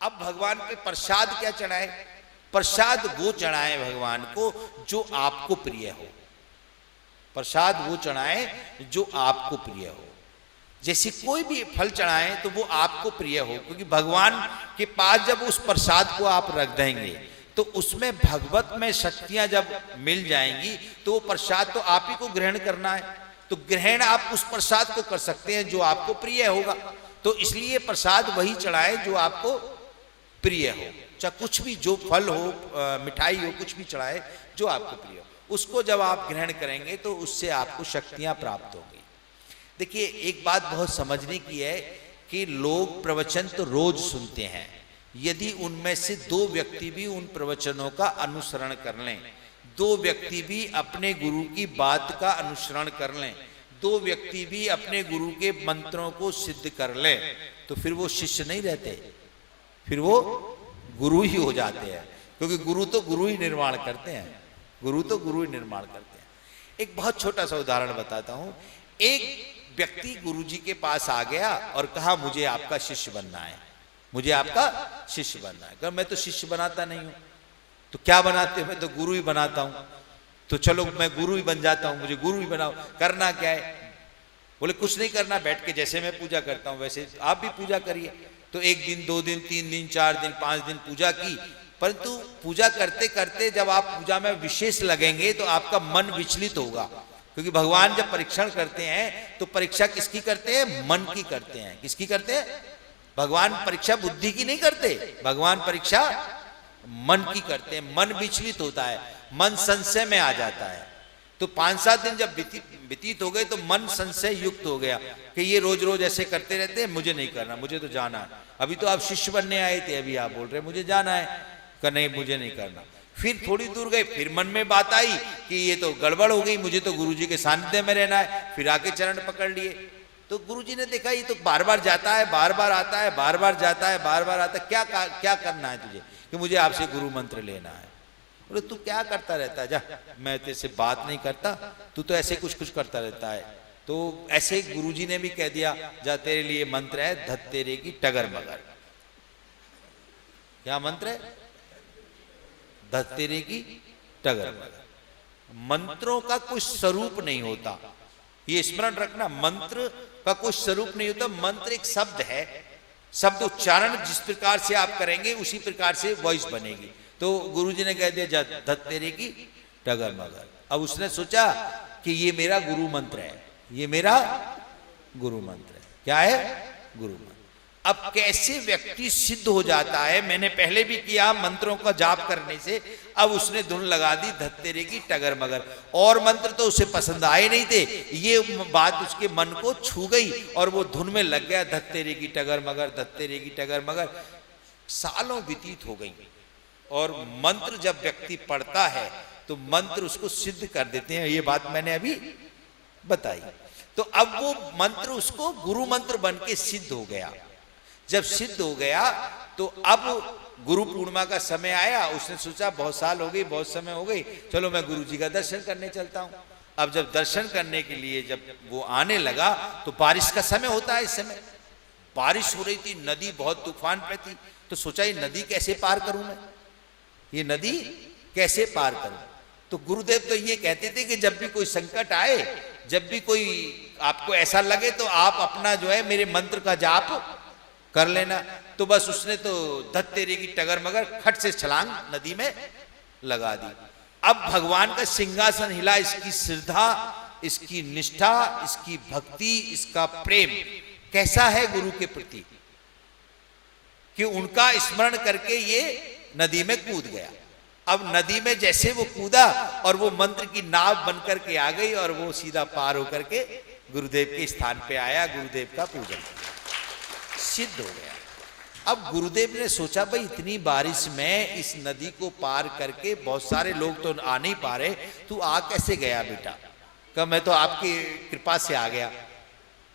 अब भगवान पे प्रसाद क्या चढ़ाए? प्रसाद वो चढ़ाए भगवान को जो आपको प्रिय हो। प्रसाद वो चढ़ाए जो आपको प्रिय हो। जैसे कोई भी फल चढ़ाएं तो वो आपको प्रिय हो, क्योंकि भगवान के पास जब उस प्रसाद को आप रख देंगे तो उसमें भगवत में शक्तियां जब मिल जाएंगी तो वो प्रसाद तो आप ही को ग्रहण करना है, तो ग्रहण आप उस प्रसाद को कर सकते हैं जो आपको प्रिय होगा। तो इसलिए प्रसाद वही चढ़ाए जो आपको प्रिय हो, चाहे कुछ भी, जो फल हो, मिठाई हो, कुछ भी चढ़ाए जो आपको प्रिय हो, उसको जब आप ग्रहण करेंगे तो उससे आपको शक्तियां प्राप्त होंगी। देखिए, एक बात बहुत समझने की है कि लोग प्रवचन तो रोज सुनते हैं, यदि उनमें से दो व्यक्ति भी उन प्रवचनों का अनुसरण कर लें, दो व्यक्ति भी अपने गुरु की बात का अनुसरण कर लें, दो व्यक्ति भी अपने गुरु के मंत्रों को सिद्ध कर लें, तो फिर वो शिष्य नहीं रहते, फिर वो गुरु ही हो जाते हैं, क्योंकि गुरु तो गुरु ही निर्माण करते हैं, गुरु तो गुरु ही निर्माण करते हैं। एक बहुत छोटा सा उदाहरण बताता हूं। एक व्यक्ति गुरु जी के पास आ गया और कहा मुझे आपका शिष्य बनना है, मुझे आपका शिष्य बनना है। कहा मैं तो शिष्य बनाता नहीं हूं। तो क्या बनाते हो? मैं तो गुरु ही बनाता हूं। तो चलो मैं गुरु ही बन जाता हूं, मुझे गुरु ही बनाओ। करना क्या है? बोले कुछ नहीं करना, बैठ के जैसे मैं पूजा करता हूं वैसे आप भी पूजा करिए। तो 1 दिन 2 दिन 3 दिन 4 दिन 5 दिन पूजा की, परंतु पूजा करते करते जब आप पूजा में विशेष लगेंगे तो आपका मन विचलित होगा, क्योंकि भगवान जब परीक्षण करते हैं तो परीक्षा किसकी करते हैं? मन की करते हैं। किसकी करते हैं? भगवान परीक्षा बुद्धि की नहीं करते, भगवान परीक्षा मन की करते हैं। मन विचलित होता है, मन संशय में आ जाता है। तो 5-7 दिन जब व्यतीत हो गए तो मन संशय युक्त हो गया कि ये रोज रोज ऐसे करते रहते हैं, मुझे नहीं करना, मुझे तो जाना है। अभी तो आप शिष्य बनने आए थे, अभी आप बोल रहे मुझे जाना है, कि नहीं मुझे नहीं करना। फिर थोड़ी दूर गए, फिर मन में बात आई कि ये तो गड़बड़ हो गई, मुझे तो गुरुजी के सानिध्य में रहना है। फिर आके चरण पकड़ लिए। तो गुरुजी ने देखा ये तो बार बार जाता है, बार बार आता है, बार बार जाता है, बार बार आता है, क्या करना है तुझे? कि मुझे आपसे गुरु मंत्र लेना है। बोले तू क्या करता रहता है, जा, मैं तेरे से बात नहीं करता, तू तो ऐसे कुछ कुछ करता रहता है। तो ऐसे गुरुजी ने भी कह दिया, जा तेरे लिए मंत्र है धत्तेरे की टगर मगर। क्या मंत्र है? धत्तेरे की टगर मगर। मंत्रों का कोई स्वरूप नहीं होता, ये स्मरण रखना। मंत्र का कोई स्वरूप नहीं होता, मंत्र एक शब्द है। शब्द उच्चारण जिस प्रकार से आप करेंगे उसी प्रकार से वॉइस बनेगी। तो गुरुजी ने कह दिया धत्तेरे की टगर मगर। अब उसने सोचा कि ये मेरा गुरु मंत्र है, ये मेरा गुरु मंत्र है। क्या है? गुरु मंत्र। अब कैसे व्यक्ति सिद्ध हो जाता है, मैंने पहले भी किया मंत्रों का जाप करने से। अब उसने धुन लगा दी धत्तेरे की टगर मगर, और मंत्र तो उसे पसंद आए नहीं थे। ये बात उसके मन को छू गई और वो धुन में लग गया, धत्तेरे की टगर मगर, धत्तेरे की टगर मगर। सालों व्यतीत हो गई, और मंत्र जब व्यक्ति पढ़ता है तो मंत्र उसको सिद्ध कर देते हैं। ये बात मैंने अभी बताई। तो अब वो मंत्र उसको गुरु मंत्र बन के सिद्ध हो गया। जब सिद्ध हो गया तो अब गुरु पूर्णिमा का समय आया। उसने सोचा बहुत साल हो गई, बहुत समय हो गई, चलो मैं गुरु जी का दर्शन करने चलता हूं। अब जब दर्शन करने के लिए जब वो आने लगा तो बारिश का समय होता है। इस समय बारिश हो रही थी, नदी बहुत तूफान पे थी। तो सोचा ये नदी कैसे पार करूं मैं, ये नदी कैसे पार करूं? तो गुरुदेव तो ये कहते थे कि जब भी कोई संकट आए, जब भी कोई आपको ऐसा लगे तो आप अपना जो है मेरे मंत्र का जाप कर लेना। तो बस उसने तो धत्तेरे की टगर मगर खट से छलांग नदी में लगा दी। अब भगवान का सिंहासन हिला। इसकी श्रद्धा, इसकी निष्ठा, इसकी भक्ति, इसका प्रेम कैसा है गुरु के प्रति कि उनका स्मरण करके ये नदी में कूद गया। अब नदी में जैसे वो कूदा और वो मंत्र की नाव बनकर के आ गई और वो सीधा पार होकर के गुरुदेव के स्थान पे आया, गुरुदेव का पूजन सिद्ध हो गया। अब गुरुदेव ने सोचा भाई इतनी बारिश में इस नदी को पार करके बहुत सारे लोग तो आ नहीं पा रहे, तू आ कैसे गया बेटा? कहा मैं तो आपकी कृपा से आ गया।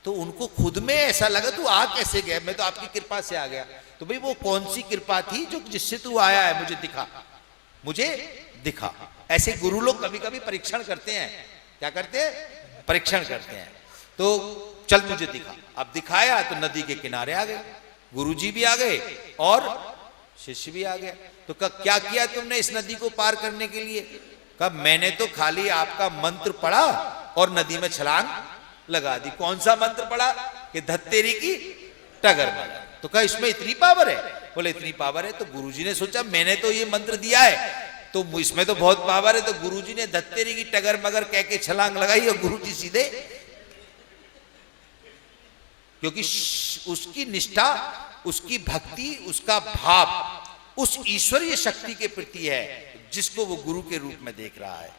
तो उनको खुद में ऐसा लगा तू आ कैसे गया? मैं तो आपकी कृपा से आ गया। तो भाई वो कौन सी कृपा थी जो जिससे तू आया है? मुझे दिखा, मुझे दिखा। ऐसे गुरु लोग कभी कभी परीक्षण करते हैं। क्या करते हैं? परीक्षण करते हैं। तो चल मुझे दिखा। अब दिखाया तो नदी के किनारे आ गए, गुरुजी भी आ गए और शिष्य भी आ गया। तो कहा क्या किया तुमने इस नदी को पार करने के लिए? कहा मैंने तो खाली आपका मंत्र पढ़ा और नदी में छलांग लगा दी। कौन सा मंत्र पढ़ा? कि धत्तेरी की टगर मगर। तो कहा इसमें इतनी पावर है? बोले इतनी पावर है। तो गुरुजी ने सोचा मैंने तो ये मंत्र दिया है तो इसमें तो बहुत पावर है। तो गुरुजी ने धत्तेरी की टगर मगर कह के छलांग लगाई और गुरुजी सीधे, क्योंकि उसकी निष्ठा, उसकी भक्ति, उसका भाव उस ईश्वरीय शक्ति के प्रति है जिसको वो गुरु के रूप में देख रहा है।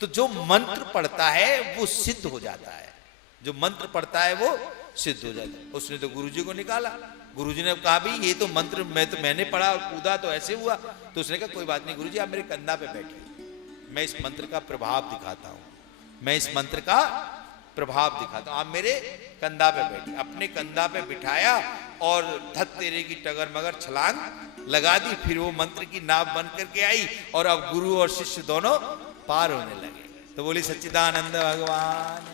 तो जो मंत्र पढ़ता है वो सिद्ध हो जाता है, जो मंत्र पढ़ता है वो सिद्ध हो जाता है। उसने तो गुरुजी को निकाला। गुरुजी ने कहा भाई ये तो मंत्र मैंने पढ़ा और कूदा तो ऐसे हुआ। तो उसने कहा कोई बात नहीं गुरुजी, आप मेरे कंधा पे बैठिए, मैं इस मंत्र का प्रभाव दिखाता हूं, मैं इस मंत्र का प्रभाव दिखाता हूं, आप मेरे कंधा पे बैठिए। अपने कंधा पे बिठाया और धत्तेरे की टगर मगर छलांग लगा दी। फिर वो मंत्र की नाव बन करके आई और अब गुरु और शिष्य दोनों पार होने लगे। तो बोली सच्चिदानंद भगवान